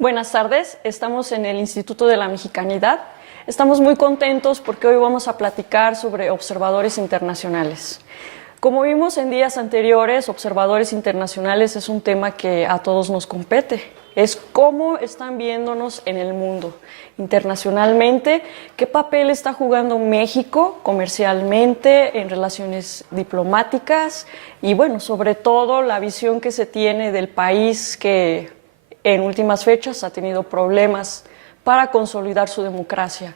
Buenas tardes, estamos en el Instituto de la Mexicanidad. Estamos muy contentos porque hoy vamos a platicar sobre observadores internacionales. Como vimos en días anteriores, observadores internacionales es un tema que a todos nos compete. Es cómo están viéndonos en el mundo internacionalmente, qué papel está jugando México comercialmente, en relaciones diplomáticas y, bueno, sobre todo la visión que se tiene del país que en últimas fechas ha tenido problemas para consolidar su democracia.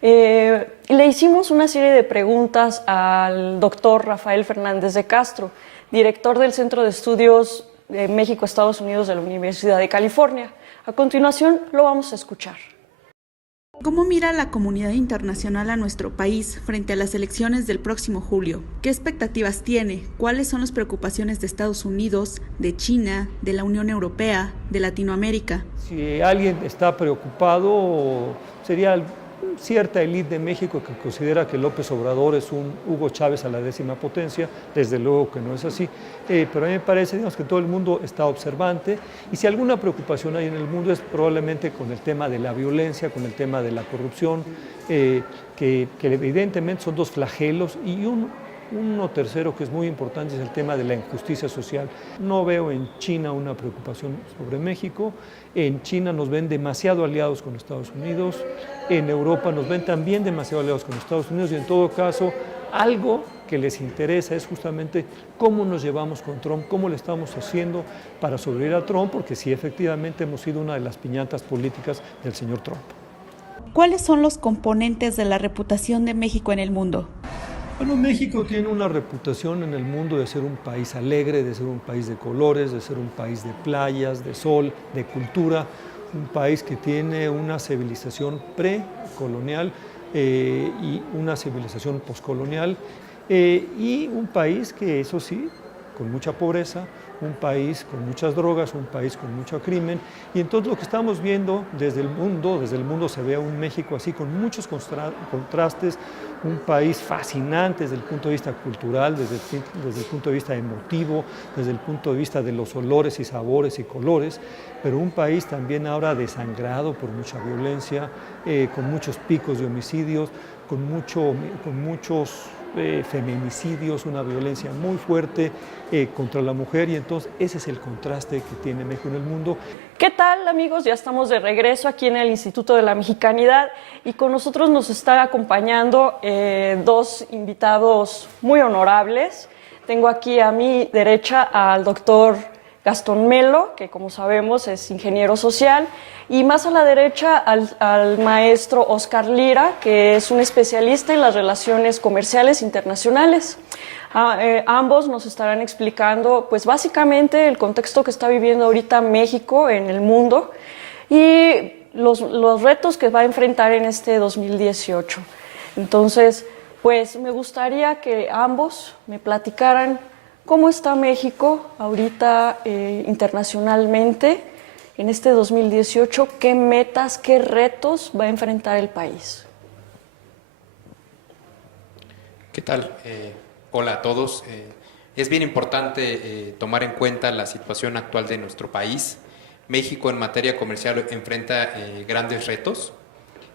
Le hicimos una serie de preguntas al doctor Rafael Fernández de Castro, director del Centro de Estudios de México-Estados Unidos de la Universidad de California. A continuación lo vamos a escuchar. ¿Cómo mira la comunidad internacional a nuestro país frente a las elecciones del próximo julio? ¿Qué expectativas tiene? ¿Cuáles son las preocupaciones de Estados Unidos, de China, de la Unión Europea, de Latinoamérica? Si alguien está preocupado, sería cierta élite de México que considera que López Obrador es un Hugo Chávez a la 10ª potencia. Desde luego que no es así, pero a mí me parece, que todo el mundo está observante, y si alguna preocupación hay en el mundo es probablemente con el tema de la violencia, con el tema de la corrupción, que evidentemente son dos flagelos, y uno tercero que es muy importante es el tema de la injusticia social. No veo en China una preocupación sobre México. En China nos ven demasiado aliados con Estados Unidos, en Europa nos ven también demasiado aliados con Estados Unidos, y en todo caso algo que les interesa es justamente cómo nos llevamos con Trump, cómo le estamos haciendo para sobrevivir a Trump, porque sí, efectivamente hemos sido una de las piñatas políticas del señor Trump. ¿Cuáles son los componentes de la reputación de México en el mundo? Bueno, México tiene una reputación en el mundo de ser un país alegre, de ser un país de colores, de ser un país de playas, de sol, de cultura, un país que tiene una civilización precolonial y una civilización poscolonial, y un país que, eso sí, con mucha pobreza, un país con muchas drogas, un país con mucho crimen, y entonces lo que estamos viendo desde el mundo se ve a un México así con muchos contrastes, un país fascinante desde el punto de vista cultural, desde el punto de vista emotivo, desde el punto de vista de los olores y sabores y colores, pero un país también ahora desangrado por mucha violencia, con muchos picos de homicidios, con muchos feminicidios, una violencia muy fuerte contra la mujer, y entonces ese es el contraste que tiene México en el mundo. ¿Qué tal, amigos? Ya estamos de regreso aquí en el Instituto de la Mexicanidad, y con nosotros nos está acompañando dos invitados muy honorables. Tengo aquí a mi derecha al doctor Gastón Melo, que como sabemos es ingeniero social, y más a la derecha al maestro Oscar Lira, que es un especialista en las relaciones comerciales internacionales. Ambos nos estarán explicando, pues básicamente, el contexto que está viviendo ahorita México en el mundo y los retos que va a enfrentar en este 2018. Entonces, pues me gustaría que ambos me platicaran cómo está México ahorita internacionalmente en este 2018, qué metas, qué retos va a enfrentar el país. ¿Qué tal? Hola a todos. Es bien importante tomar en cuenta la situación actual de nuestro país. México en materia comercial enfrenta grandes retos.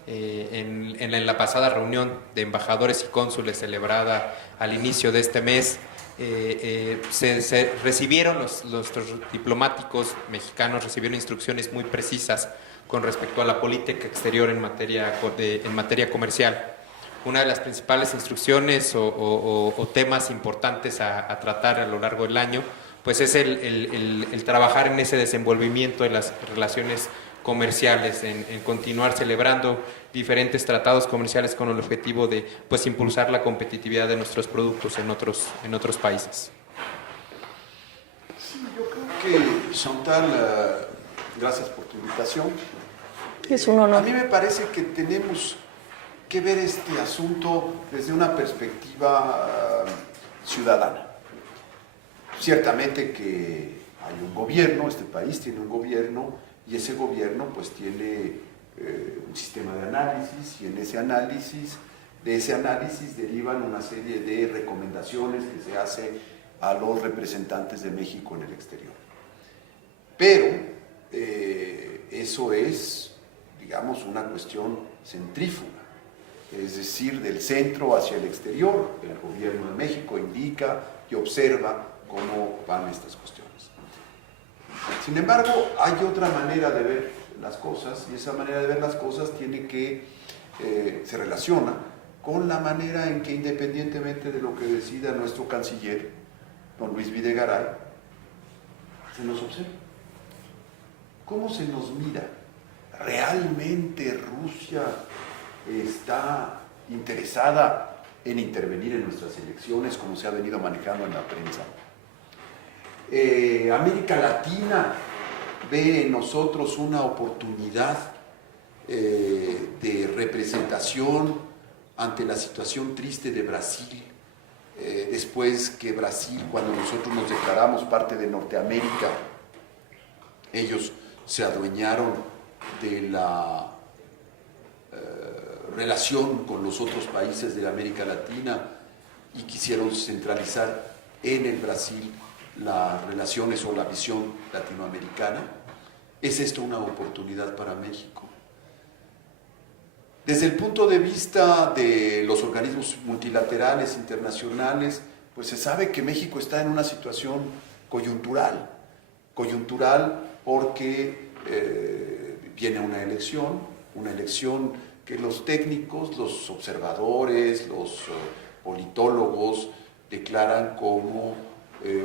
En la pasada reunión de embajadores y cónsules celebrada al inicio de este mes, se recibieron los diplomáticos mexicanos recibieron instrucciones muy precisas con respecto a la política exterior en materia comercial. Una de las principales instrucciones o temas importantes a tratar a lo largo del año, pues es el trabajar en ese desenvolvimiento de las relaciones comerciales, en continuar celebrando diferentes tratados comerciales con el objetivo de, pues, impulsar la competitividad de nuestros productos en otros países. Sí, yo creo que, Chantal, gracias por tu invitación. Es un honor. A mí me parece que tenemos que ver este asunto desde una perspectiva ciudadana. Ciertamente que hay un gobierno, este país tiene un gobierno, y ese gobierno pues tiene un sistema de análisis, y en de ese análisis derivan una serie de recomendaciones que se hace a los representantes de México en el exterior. Pero eso es, digamos, una cuestión centrífuga, es decir, del centro hacia el exterior. El gobierno de México indica y observa cómo van estas cuestiones. Sin embargo, hay otra manera de ver las cosas, y esa manera de ver las cosas se relaciona con la manera en que, independientemente de lo que decida nuestro canciller, don Luis Videgaray, se nos observa. ¿Cómo se nos mira? ¿Realmente Rusia está interesada en intervenir en nuestras elecciones, como se ha venido manejando en la prensa? América Latina ve en nosotros una oportunidad de representación ante la situación triste de Brasil, después que Brasil, cuando nosotros nos declaramos parte de Norteamérica, ellos se adueñaron de la relación con los otros países de América Latina y quisieron centralizar en el Brasil las relaciones o la visión latinoamericana. ¿Es esto una oportunidad para México? Desde el punto de vista de los organismos multilaterales, internacionales, pues se sabe que México está en una situación coyuntural porque viene una elección que los técnicos, los observadores, los politólogos declaran como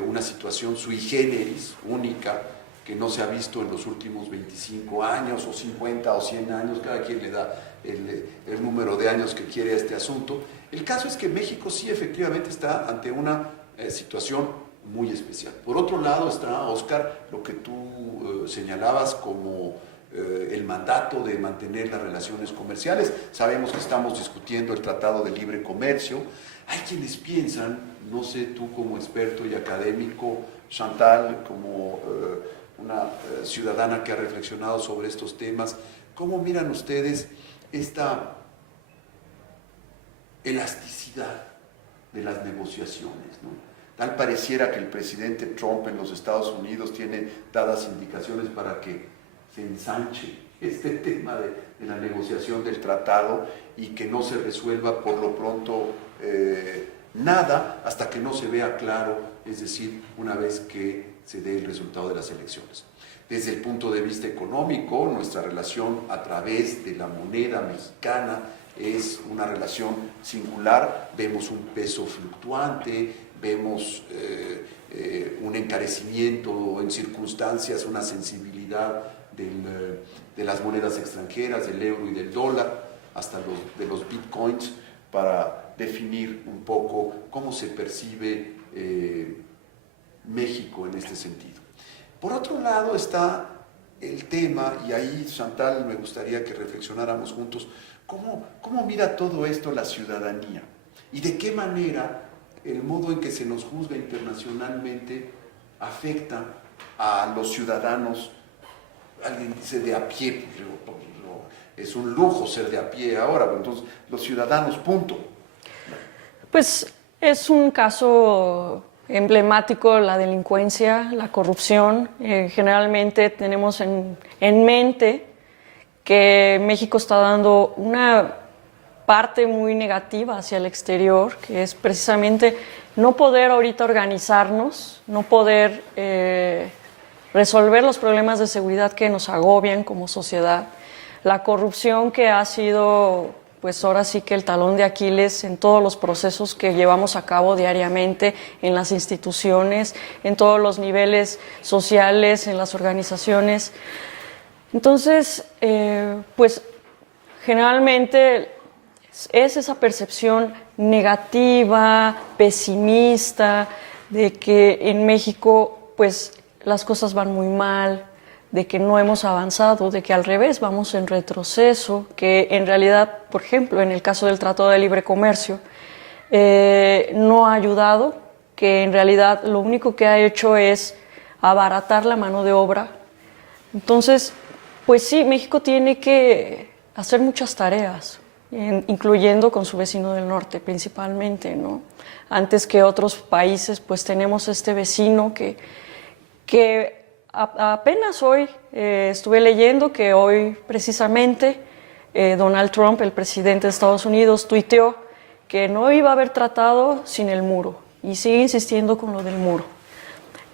una situación sui generis, única, que no se ha visto en los últimos 25 años o 50 o 100 años, cada quien le da el número de años que quiere a este asunto. El caso es que México sí efectivamente está ante una situación muy especial. Por otro lado está, Oscar, lo que tú señalabas como el mandato de mantener las relaciones comerciales. Sabemos que estamos discutiendo el Tratado de Libre Comercio. Hay quienes piensan, no sé, tú como experto y académico, Chantal, como una ciudadana que ha reflexionado sobre estos temas, ¿cómo miran ustedes esta elasticidad de las negociaciones, ¿no? Tal pareciera que el presidente Trump en los Estados Unidos tiene dadas indicaciones para que se ensanche este tema de la negociación del tratado y que no se resuelva por lo pronto nada hasta que no se vea claro, es decir, una vez que se dé el resultado de las elecciones. Desde el punto de vista económico, nuestra relación a través de la moneda mexicana es una relación singular. Vemos un peso fluctuante, vemos un encarecimiento en circunstancias, una sensibilidad de las monedas extranjeras, del euro y del dólar, hasta de los bitcoins, para definir un poco cómo se percibe México en este sentido. Por otro lado está el tema, y ahí, Chantal, me gustaría que reflexionáramos juntos, ¿cómo mira todo esto la ciudadanía? Y de qué manera el modo en que se nos juzga internacionalmente afecta a los ciudadanos. Alguien dice de a pie, pues, es un lujo ser de a pie ahora, pues, entonces los ciudadanos, punto. Pues es un caso emblemático, la delincuencia, la corrupción. Generalmente tenemos en mente que México está dando una parte muy negativa hacia el exterior, que es precisamente no poder ahorita organizarnos, no poder resolver los problemas de seguridad que nos agobian como sociedad. La corrupción, que ha sido, pues ahora sí que el talón de Aquiles en todos los procesos que llevamos a cabo diariamente en las instituciones, en todos los niveles sociales, en las organizaciones. Entonces, pues generalmente es esa percepción negativa, pesimista, de que en México pues las cosas van muy mal, de que no hemos avanzado, de que al revés vamos en retroceso, que en realidad, por ejemplo, en el caso del Tratado de Libre Comercio, no ha ayudado, que en realidad lo único que ha hecho es abaratar la mano de obra. Entonces, pues sí, México tiene que hacer muchas tareas, incluyendo con su vecino del norte principalmente, ¿no? Antes que otros países, pues tenemos este vecino que Apenas hoy estuve leyendo que hoy precisamente Donald Trump, el presidente de Estados Unidos, tuiteó que no iba a haber tratado sin el muro y sigue insistiendo con lo del muro.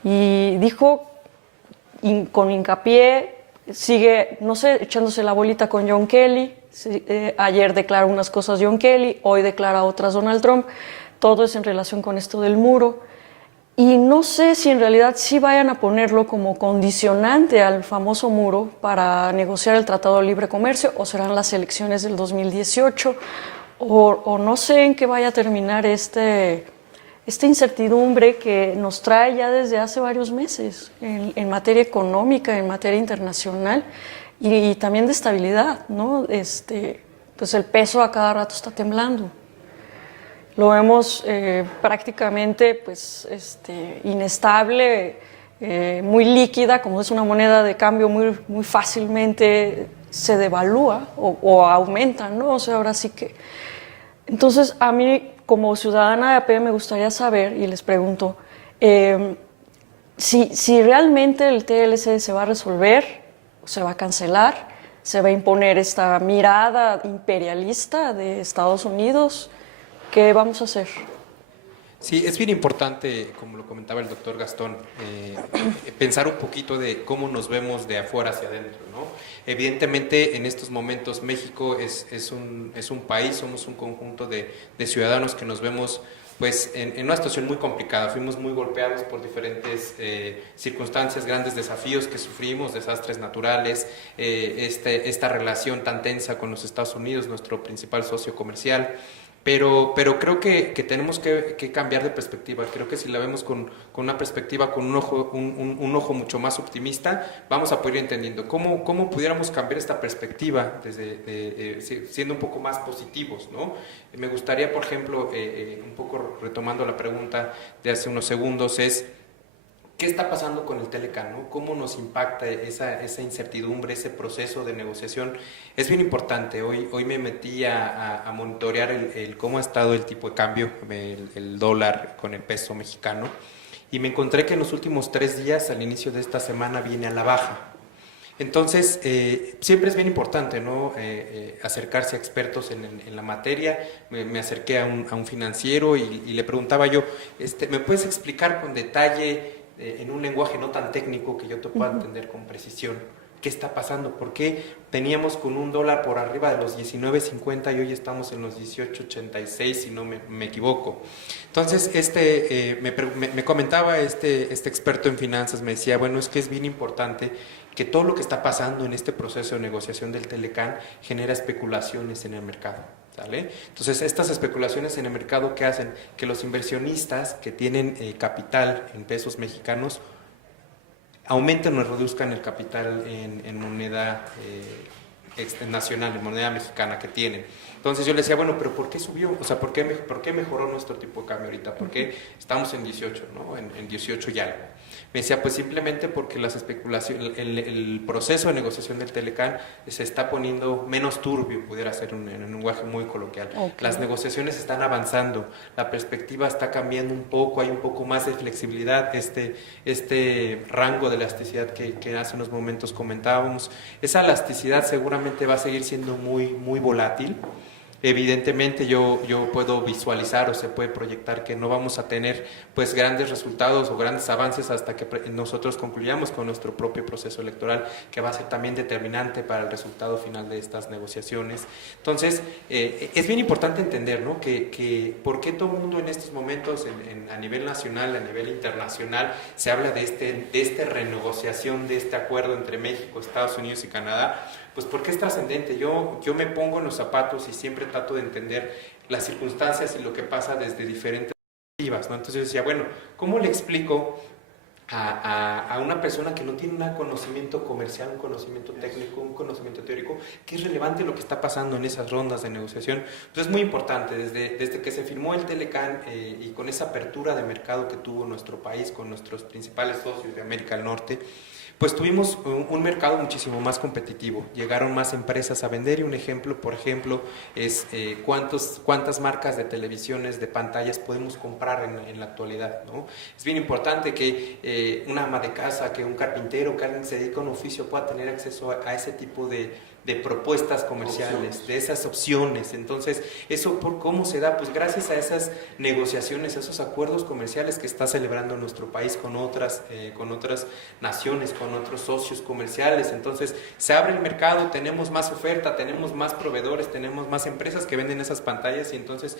Y dijo con hincapié, sigue, no sé, echándose la bolita con John Kelly. Ayer declaró unas cosas John Kelly, hoy declara otras Donald Trump. Todo es en relación con esto del muro. Y no sé si en realidad sí vayan a ponerlo como condicionante al famoso muro para negociar el Tratado de Libre Comercio, o serán las elecciones del 2018, o no sé en qué vaya a terminar esta incertidumbre que nos trae ya desde hace varios meses en materia económica, en materia internacional y también de estabilidad, ¿no? Pues el peso a cada rato está temblando. Lo vemos prácticamente pues, inestable, muy líquida, como es una moneda de cambio muy fácilmente se devalúa o aumenta, ¿no? O sea, ahora sí que... Entonces, a mí, como ciudadana de AP, me gustaría saber, y les pregunto, si realmente el TLC se va a resolver, se va a cancelar, se va a imponer esta mirada imperialista de Estados Unidos. ¿Qué vamos a hacer? Sí, es bien importante, como lo comentaba el doctor Gastón, pensar un poquito de cómo nos vemos de afuera hacia adentro, ¿no? Evidentemente, en estos momentos México es un país, somos un conjunto de ciudadanos que nos vemos pues en una situación muy complicada. Fuimos muy golpeados por diferentes circunstancias, grandes desafíos que sufrimos, desastres naturales, esta relación tan tensa con los Estados Unidos, nuestro principal socio comercial. Pero creo que tenemos que cambiar de perspectiva. Creo que si la vemos con una perspectiva, con un ojo mucho más optimista, vamos a poder ir entendiendo cómo pudiéramos cambiar esta perspectiva siendo un poco más positivos, ¿no? Me gustaría, por ejemplo, un poco retomando la pregunta de hace unos segundos, ¿qué está pasando con el Telecán, ¿no? ¿Cómo nos impacta esa incertidumbre, ese proceso de negociación? Es bien importante. Hoy me metí a monitorear cómo ha estado el tipo de cambio, el dólar con el peso mexicano, y me encontré que en los últimos 3 días, al inicio de esta semana, viene a la baja. Entonces, siempre es bien importante, ¿no? Acercarse a expertos en la materia. Me acerqué a un financiero y le preguntaba yo, ¿me puedes explicar con detalle, en un lenguaje no tan técnico que yo te pueda entender con precisión, qué está pasando? ¿Por qué teníamos con un dólar por arriba de los 19.50 y hoy estamos en los 18.86, si no me equivoco? Entonces, me comentaba este experto en finanzas, me decía, bueno, es que es bien importante que todo lo que está pasando en este proceso de negociación del Telecán genera especulaciones en el mercado, ¿sale? Entonces, estas especulaciones en el mercado, ¿qué hacen? Que los inversionistas que tienen capital en pesos mexicanos aumenten o reduzcan el capital en moneda nacional, en moneda mexicana que tienen. Entonces yo le decía, bueno, pero ¿por qué subió? O sea, ¿por qué mejoró nuestro tipo de cambio ahorita? ¿Por qué estamos en 18, ¿no? En 18 y algo. Me decía, pues simplemente porque las especulaciones, el proceso de negociación del Telecán se está poniendo menos turbio, pudiera ser en un lenguaje muy coloquial. Okay. Las negociaciones están avanzando, la perspectiva está cambiando un poco, hay un poco más de flexibilidad, este rango de elasticidad que hace unos momentos comentábamos. Esa elasticidad seguramente va a seguir siendo muy volátil. Evidentemente yo puedo visualizar o se puede proyectar que no vamos a tener pues grandes resultados o grandes avances hasta que nosotros concluyamos con nuestro propio proceso electoral, que va a ser también determinante para el resultado final de estas negociaciones. Entonces, es bien importante entender, ¿no? que por qué todo el mundo en estos momentos a nivel nacional, a nivel internacional, se habla de esta renegociación de este acuerdo entre México, Estados Unidos y Canadá. Pues porque es trascendente. Yo me pongo en los zapatos y siempre trato de entender las circunstancias y lo que pasa desde diferentes perspectivas, ¿no? Entonces yo decía, bueno, ¿cómo le explico a una persona que no tiene un conocimiento comercial, un conocimiento técnico, un conocimiento teórico, que es relevante lo que está pasando en esas rondas de negociación? Pues es muy importante, desde que se firmó el Telecán y con esa apertura de mercado que tuvo nuestro país con nuestros principales socios de América del Norte, pues tuvimos un mercado muchísimo más competitivo. Llegaron más empresas a vender y un ejemplo, por ejemplo, es cuántas marcas de televisiones, de pantallas podemos comprar en la actualidad, ¿no? Es bien importante que una ama de casa, que un carpintero, que alguien que se dedica a un oficio pueda tener acceso a ese tipo de propuestas comerciales, de esas opciones. Entonces, ¿eso por cómo se da? Pues gracias a esas negociaciones, a esos acuerdos comerciales que está celebrando nuestro país con otras naciones, con otros socios comerciales. Entonces, se abre el mercado, tenemos más oferta, tenemos más proveedores, tenemos más empresas que venden esas pantallas y entonces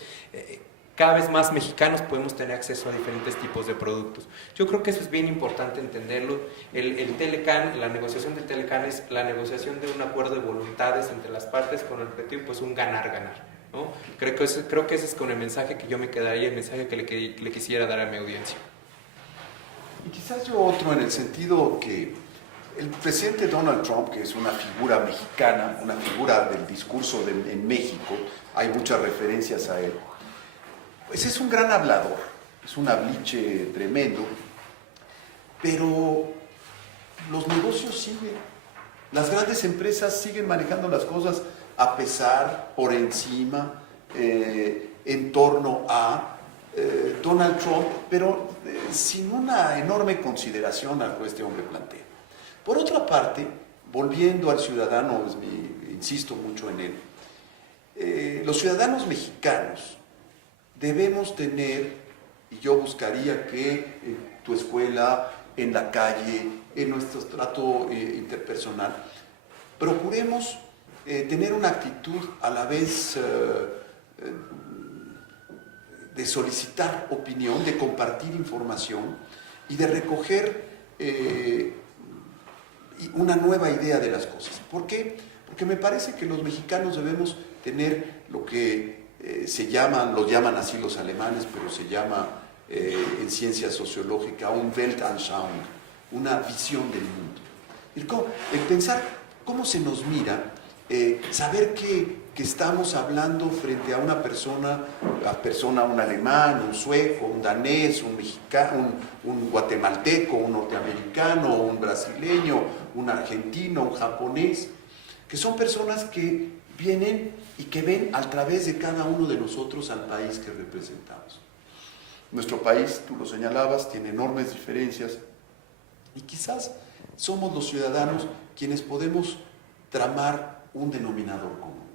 cada vez más mexicanos podemos tener acceso a diferentes tipos de productos. Yo creo que eso es bien importante entenderlo. El Telecan, la negociación del Telecan es la negociación de un acuerdo de voluntades entre las partes con el objetivo, pues un ganar-ganar, ¿no? Creo que ese es con el mensaje que yo me quedaría, el mensaje que le quisiera dar a mi audiencia. Y quizás yo otro en el sentido que el presidente Donald Trump, que es una figura mexicana, una figura del discurso en México, hay muchas referencias a él, pues es un gran hablador, es un habliche tremendo, pero los negocios siguen, las grandes empresas siguen manejando las cosas a pesar, por encima, en torno a Donald Trump, pero sin una enorme consideración a lo que este hombre plantea. Por otra parte, volviendo al ciudadano, insisto mucho en él, los ciudadanos mexicanos debemos tener, y yo buscaría que en tu escuela, en la calle, en nuestro trato interpersonal, procuremos tener una actitud a la vez de solicitar opinión, de compartir información y de recoger una nueva idea de las cosas. ¿Por qué? Porque me parece que los mexicanos debemos tener lo que lo llaman así los alemanes, pero se llama en ciencia sociológica un Weltanschauung, una visión del mundo. El pensar cómo se nos mira, saber que estamos hablando frente a una persona, un alemán, un sueco, un danés, un mexicano, un guatemalteco, un norteamericano, un brasileño, un argentino, un japonés, que son personas que vienen y que ven a través de cada uno de nosotros al país que representamos. Nuestro país, tú lo señalabas, tiene enormes diferencias y quizás somos los ciudadanos quienes podemos tramar un denominador común.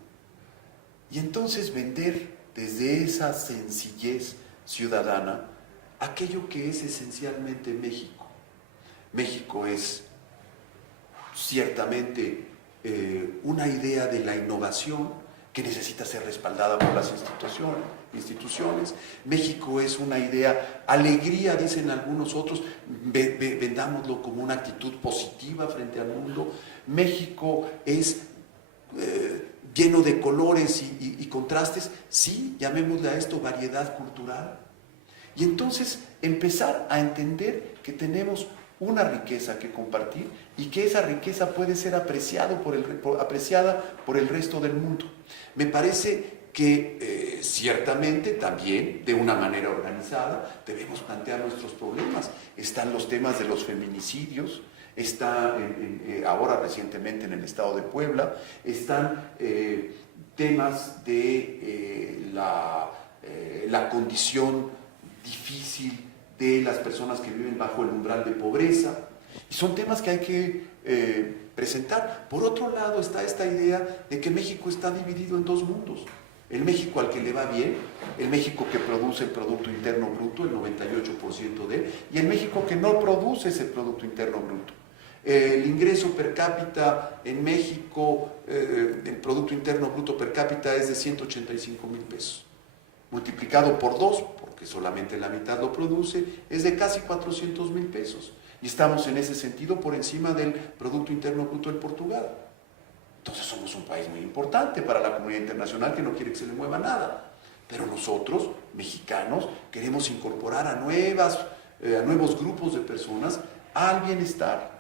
Y entonces vender desde esa sencillez ciudadana aquello que es esencialmente México. México es ciertamente una idea de la innovación que necesita ser respaldada por las instituciones. México es una idea, alegría, dicen algunos otros, vendámoslo como una actitud positiva frente al mundo. México es lleno de colores y contrastes, sí, llamémosle a esto variedad cultural. Y entonces empezar a entender que tenemos una riqueza que compartir y que esa riqueza puede ser apreciada por el resto del mundo. Me parece que ciertamente también de una manera organizada debemos plantear nuestros problemas. Están los temas de los feminicidios, está ahora recientemente en el estado de Puebla, están temas de la condición difícil de las personas que viven bajo el umbral de pobreza, y son temas que hay que presentar. Por otro lado está esta idea de que México está dividido en dos mundos: el México al que le va bien, el México que produce el Producto Interno Bruto, el 98% de él, y el México que no produce ese Producto Interno Bruto. El ingreso per cápita en México, el Producto Interno Bruto per cápita es de 185,000 pesos. Multiplicado por 2, porque solamente la mitad lo produce, es de casi 400,000 pesos. Y estamos en ese sentido por encima del Producto Interno Bruto de Portugal. Entonces somos un país muy importante para la comunidad internacional que no quiere que se le mueva nada. Pero nosotros, mexicanos, queremos incorporar a nuevos grupos de personas al bienestar.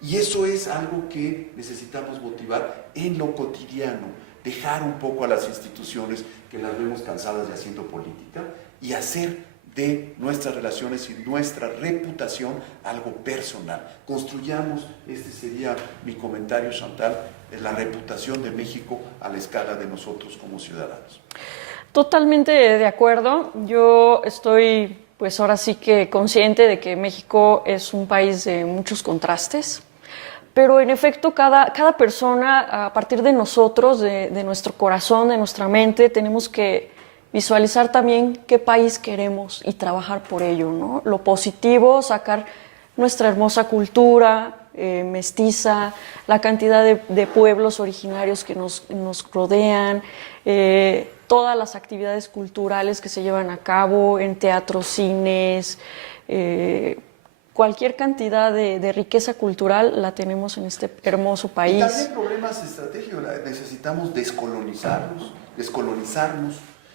Y eso es algo que necesitamos motivar en lo cotidiano, dejar un poco a las instituciones que las vemos cansadas de haciendo política y hacer de nuestras relaciones y nuestra reputación algo personal. Construyamos, este sería mi comentario, Chantal, la reputación de México a la escala de nosotros como ciudadanos. Totalmente de acuerdo. Yo estoy, pues ahora sí que consciente de que México es un país de muchos contrastes, pero en efecto cada persona, a partir de nosotros, de nuestro corazón, de nuestra mente, tenemos que visualizar también qué país queremos y trabajar por ello, ¿no? Lo positivo, sacar nuestra hermosa cultura mestiza, la cantidad de pueblos originarios que nos rodean, todas las actividades culturales que se llevan a cabo en teatros, cines, cualquier cantidad de riqueza cultural la tenemos en este hermoso país. Y también problemas estratégicos, necesitamos descolonizarnos.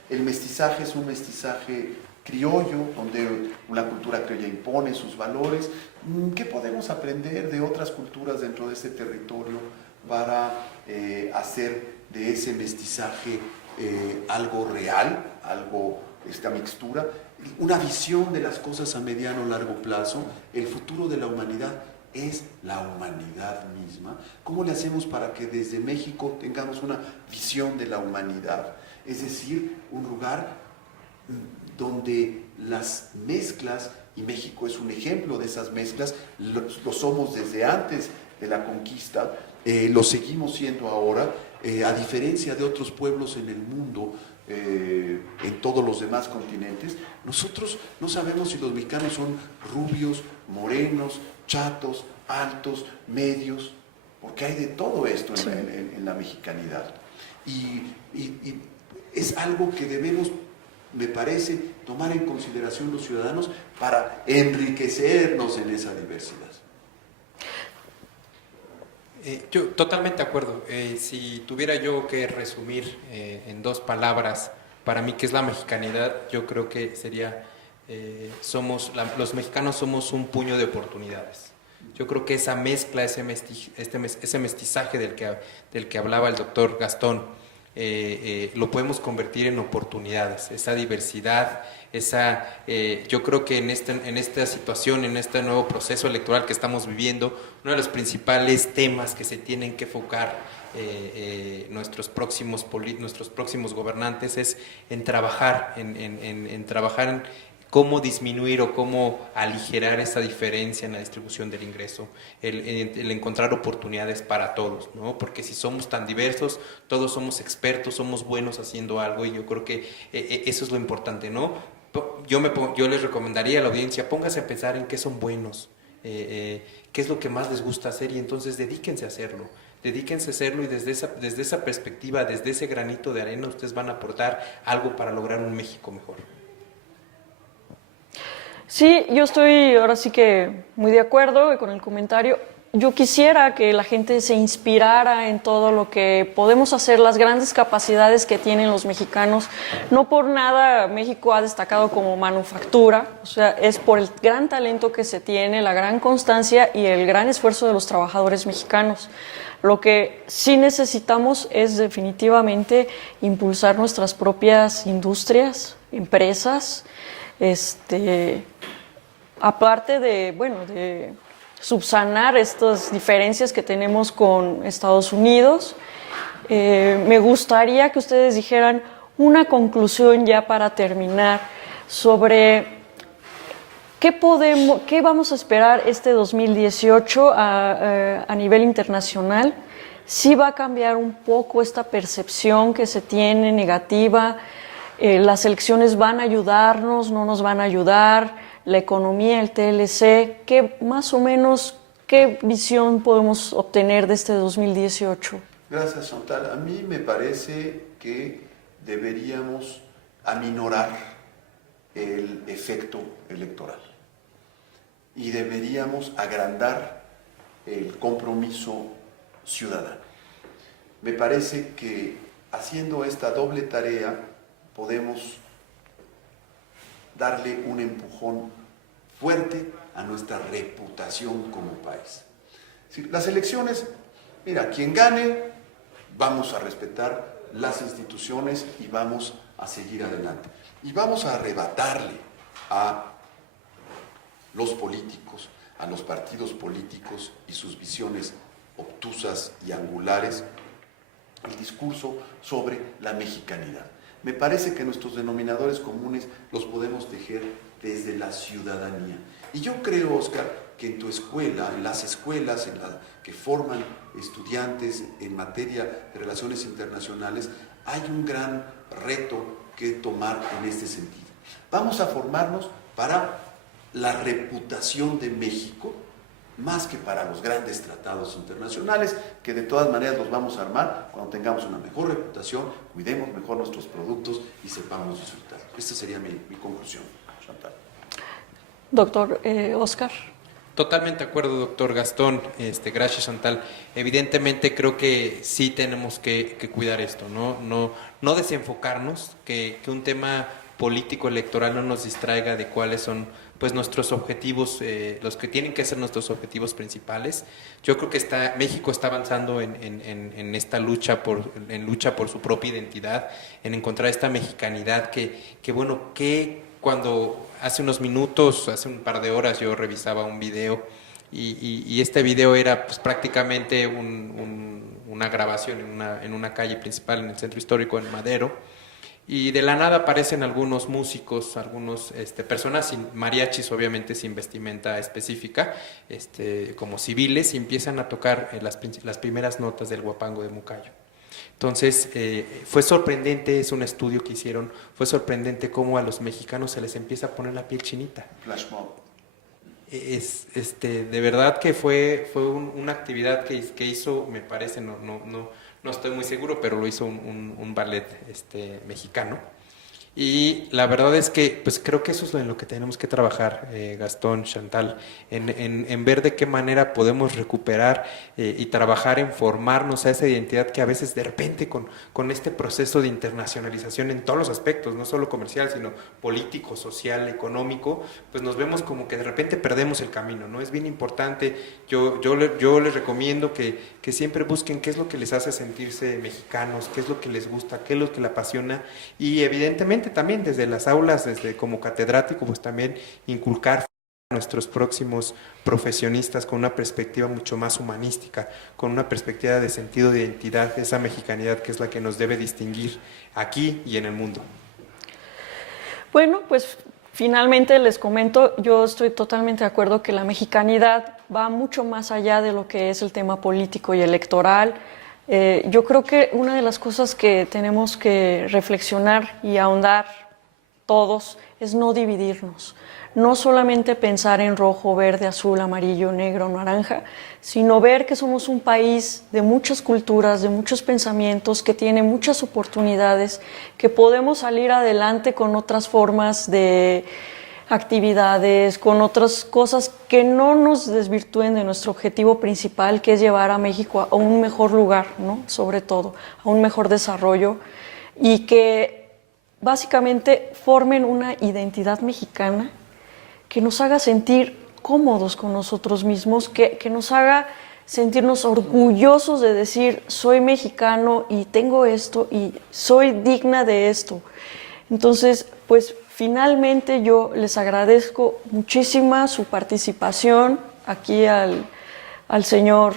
El mestizaje es un mestizaje criollo, donde la cultura criolla impone sus valores. ¿Qué podemos aprender de otras culturas dentro de este territorio para hacer de ese mestizaje algo real, esta mixtura? Una visión de las cosas a mediano o largo plazo. El futuro de la humanidad es la humanidad misma. ¿Cómo le hacemos para que desde México tengamos una visión de la humanidad? Es decir, un lugar donde las mezclas, y México es un ejemplo de esas mezclas, lo somos desde antes de la conquista, lo seguimos siendo ahora, a diferencia de otros pueblos en el mundo, en todos los demás continentes. Nosotros no sabemos si los mexicanos son rubios, morenos, chatos, altos, medios, porque hay de todo esto en la mexicanidad. Y es algo que debemos, me parece, tomar en consideración los ciudadanos para enriquecernos en esa diversidad. Yo totalmente de acuerdo. Si tuviera yo que resumir en 2 palabras, para mí, ¿qué es la mexicanidad? Yo creo que sería, los mexicanos somos un puño de oportunidades. Yo creo que esa mezcla, ese mestizaje del que hablaba el doctor Gastón, lo podemos convertir en oportunidades, esa diversidad, yo creo que en esta situación, en este nuevo proceso electoral que estamos viviendo, uno de los principales temas que se tienen que enfocar nuestros próximos gobernantes es en trabajar en cómo disminuir o cómo aligerar esa diferencia en la distribución del ingreso, el encontrar oportunidades para todos, ¿no? Porque si somos tan diversos, todos somos expertos, somos buenos haciendo algo, y yo creo que eso es lo importante, ¿no? Yo les recomendaría a la audiencia, pónganse a pensar en qué son buenos, qué es lo que más les gusta hacer, y entonces dedíquense a hacerlo. Y desde esa perspectiva, desde ese granito de arena, ustedes van a aportar algo para lograr un México mejor. Sí, yo estoy ahora sí que muy de acuerdo con el comentario. Yo quisiera que la gente se inspirara en todo lo que podemos hacer, las grandes capacidades que tienen los mexicanos. No por nada México ha destacado como manufactura, o sea, es por el gran talento que se tiene, la gran constancia y el gran esfuerzo de los trabajadores mexicanos. Lo que sí necesitamos es definitivamente impulsar nuestras propias industrias, empresas, aparte de subsanar estas diferencias que tenemos con Estados Unidos. Me gustaría que ustedes dijeran una conclusión ya para terminar sobre qué vamos a esperar este 2018 a nivel internacional. ¿Sí va a cambiar un poco esta percepción que se tiene negativa? ¿Las elecciones van a ayudarnos, no nos van a ayudar? La economía, el TLC, más o menos, ¿qué visión podemos obtener de este 2018? Gracias, Chantal. A mí me parece que deberíamos aminorar el efecto electoral y deberíamos agrandar el compromiso ciudadano. Me parece que haciendo esta doble tarea podemos darle un empujón fuerte a nuestra reputación como país. Las elecciones, mira, quien gane, vamos a respetar las instituciones y vamos a seguir adelante. Y vamos a arrebatarle a los políticos, a los partidos políticos y sus visiones obtusas y angulares, el discurso sobre la mexicanidad. Me parece que nuestros denominadores comunes los podemos tejer desde la ciudadanía. Y yo creo, Oscar, que en tu escuela, en las escuelas que forman estudiantes en materia de relaciones internacionales, hay un gran reto que tomar en este sentido. Vamos a formarnos para la reputación de México, más que para los grandes tratados internacionales, que de todas maneras los vamos a armar cuando tengamos una mejor reputación, cuidemos mejor nuestros productos y sepamos disfrutar. Esta sería mi conclusión, Chantal. Doctor Oscar. Totalmente de acuerdo, doctor Gastón. Gracias, Chantal. Evidentemente creo que sí tenemos que cuidar esto, no desenfocarnos, que un tema político electoral no nos distraiga de cuáles son pues nuestros objetivos, los que tienen que ser nuestros objetivos principales. Yo creo que México está avanzando en esta lucha por su propia identidad, en encontrar esta mexicanidad que cuando hace unos minutos, hace un par de horas yo revisaba un video y este video era pues prácticamente una grabación en una calle principal en el centro histórico en Madero. Y de la nada aparecen algunos músicos, personas sin mariachis, obviamente sin vestimenta específica, como civiles, y empiezan a tocar las primeras notas del huapango de Mucayo. Entonces, fue sorprendente, es un estudio que hicieron, fue sorprendente cómo a los mexicanos se les empieza a poner la piel chinita. Flash mob. De verdad que fue una actividad que hizo, me parece, no estoy muy seguro, pero lo hizo un ballet mexicano. Y la verdad es que pues creo que eso es en lo que tenemos que trabajar, Gastón, Chantal, en ver de qué manera podemos recuperar y trabajar en formarnos a esa identidad que a veces de repente con este proceso de internacionalización en todos los aspectos, no solo comercial, sino político, social, económico, pues nos vemos como que de repente perdemos el camino, ¿no? Es bien importante, yo les recomiendo que siempre busquen qué es lo que les hace sentirse mexicanos, qué es lo que les gusta, qué es lo que les apasiona, y evidentemente también desde las aulas, desde como catedrático, pues también inculcar a nuestros próximos profesionistas con una perspectiva mucho más humanística, con una perspectiva de sentido de identidad, esa mexicanidad que es la que nos debe distinguir aquí y en el mundo. Bueno, pues finalmente les comento, yo estoy totalmente de acuerdo que la mexicanidad va mucho más allá de lo que es el tema político y electoral. Yo creo que una de las cosas que tenemos que reflexionar y ahondar todos es no dividirnos, no solamente pensar en rojo, verde, azul, amarillo, negro, naranja, sino ver que somos un país de muchas culturas, de muchos pensamientos, que tiene muchas oportunidades, que podemos salir adelante con otras formas de actividades, con otras cosas que no nos desvirtúen de nuestro objetivo principal, que es llevar a México a un mejor lugar, ¿no? Sobre todo, a un mejor desarrollo, y que básicamente formen una identidad mexicana que nos haga sentir cómodos con nosotros mismos, que nos haga sentirnos orgullosos de decir, soy mexicano y tengo esto y soy digna de esto. Entonces, pues finalmente yo les agradezco muchísima su participación aquí al señor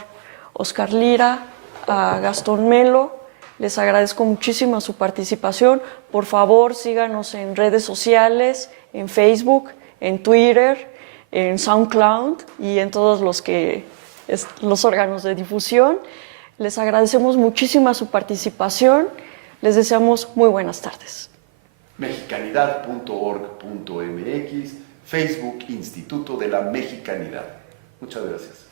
Oscar Lira, a Gastón Melo, les agradezco muchísimo su participación. Por favor, síganos en redes sociales, en Facebook, en Twitter, en SoundCloud y en todos los órganos de difusión. Les agradecemos muchísimo su participación. Les deseamos muy buenas tardes. Mexicanidad.org.mx, Facebook Instituto de la Mexicanidad. Muchas gracias.